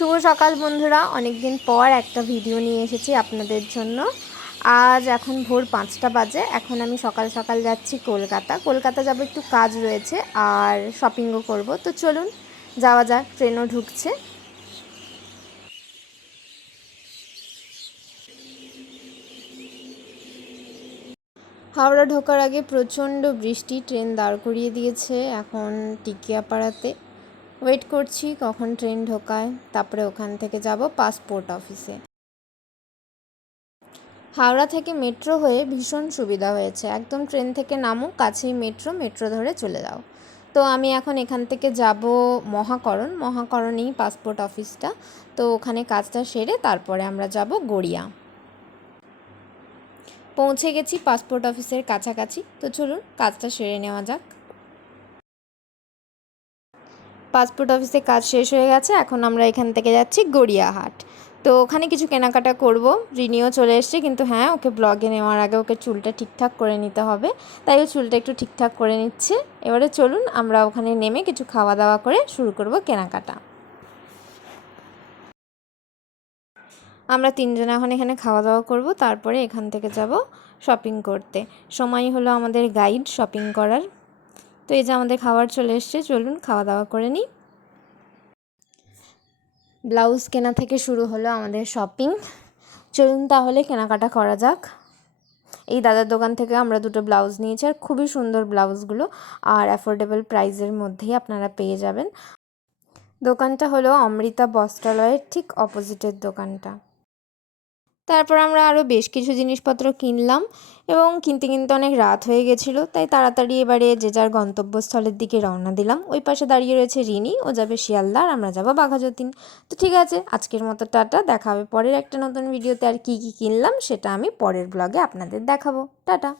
শুভ সকাল বন্ধুরা। অনেক দিন পর একটা ভিডিও নিয়ে এসেছি আপনাদের জন্য। আজ এখন ভোর পাঁচটা বাজে। এখন আমি সকাল সকাল যাচ্ছি কলকাতা। কলকাতা যাব একটু কাজ রয়েছে আর শপিংও করব। তো চলুন, যাওয়া যাক ট্রেনও ঢুকছে। হাওড়া ঢোকার আগে প্রচণ্ড বৃষ্টি ট্রেন দাঁড় করিয়ে দিয়েছে এখন টিকিয়াপাড়াতে। ওয়েট করছি, কখন ট্রেন ঢোকায়, তারপরে ওখান থেকে যাব পাসপোর্ট অফিসে হাওড়া থেকে মেট্রো হয়ে ভীষণ সুবিধা হয়েছে। একদম ট্রেন থেকে নামো, কাছেই মেট্রো মেট্রো ধরে চলে যাও। তো আমি এখন এখান থেকে যাব মহাকরণ। মহাকরণেই পাসপোর্ট অফিসটা তো ওখানে কাজটা সেরে তারপরে আমরা যাব গড়িয়া। পৌঁছে গেছি পাসপোর্ট অফিসের কাছাকাছি। তো চলুন, কাজটা সেরে নেওয়া যাক। পাসপোর্ট অফিসে কাজ শেষ হয়ে গেছে, এখন আমরা এখান থেকে যাচ্ছি গড়িয়াহাট। তো ওখানে কিছু কেনাকাটা করব, রিনিও চলে এসছে, কিন্তু হ্যাঁ ওকে ব্লগে নেওয়ার আগে ওকে চুলটা ঠিকঠাক করে নিতে হবে, তাই ও চুলটা একটু ঠিকঠাক করে নিচ্ছে। এবারে চলুন, আমরা ওখানে নেমে কিছু খাওয়া দাওয়া করে শুরু করব কেনাকাটা। আমরা তিনজনে এখন এখানে খাওয়া দাওয়া করব, তারপরে এখান থেকে যাব শপিং করতে। সময় হলো আমাদের গাইড শপিং করার। তো এই যে আমাদের খাবার চলে এসছে, চলুন খাওয়া দাওয়া করে নিই। ব্লাউজ কেনা থেকে শুরু হলো আমাদের শপিং। চলুন তাহলে কেনাকাটা করা যাক। এই দাদার দোকান থেকে আমরা দুটো ব্লাউজ নিয়েছি আর খুবই সুন্দর ব্লাউজগুলো আর অ্যাফোর্ডেবল প্রাইসের মধ্যেই আপনারা পেয়ে যাবেন। দোকানটা হলো অমৃতা বস্ত্রালয়ের ঠিক অপোজিটের দোকানটা। তারপর আমরা আরও বেশ কিছু জিনিসপত্র কিনলাম এবং কিনতে কিনতে অনেক রাত হয়ে গেছিল, তাই তাড়াতাড়ি এবারে যে যার গন্তব্যস্থলের দিকে রওনা দিলাম। ওই পাশে দাঁড়িয়ে রয়েছে রিনি, ও যাবে শিয়ালদার, আমরা যাব বাঘাযতীন। তো ঠিক আছে, আজকের মতো টাটা, দেখা হবে পরের একটা নতুন ভিডিওতে আর কী কী কিনলাম সেটা আমি পরের ব্লগে আপনাদের দেখাবো। টাটা!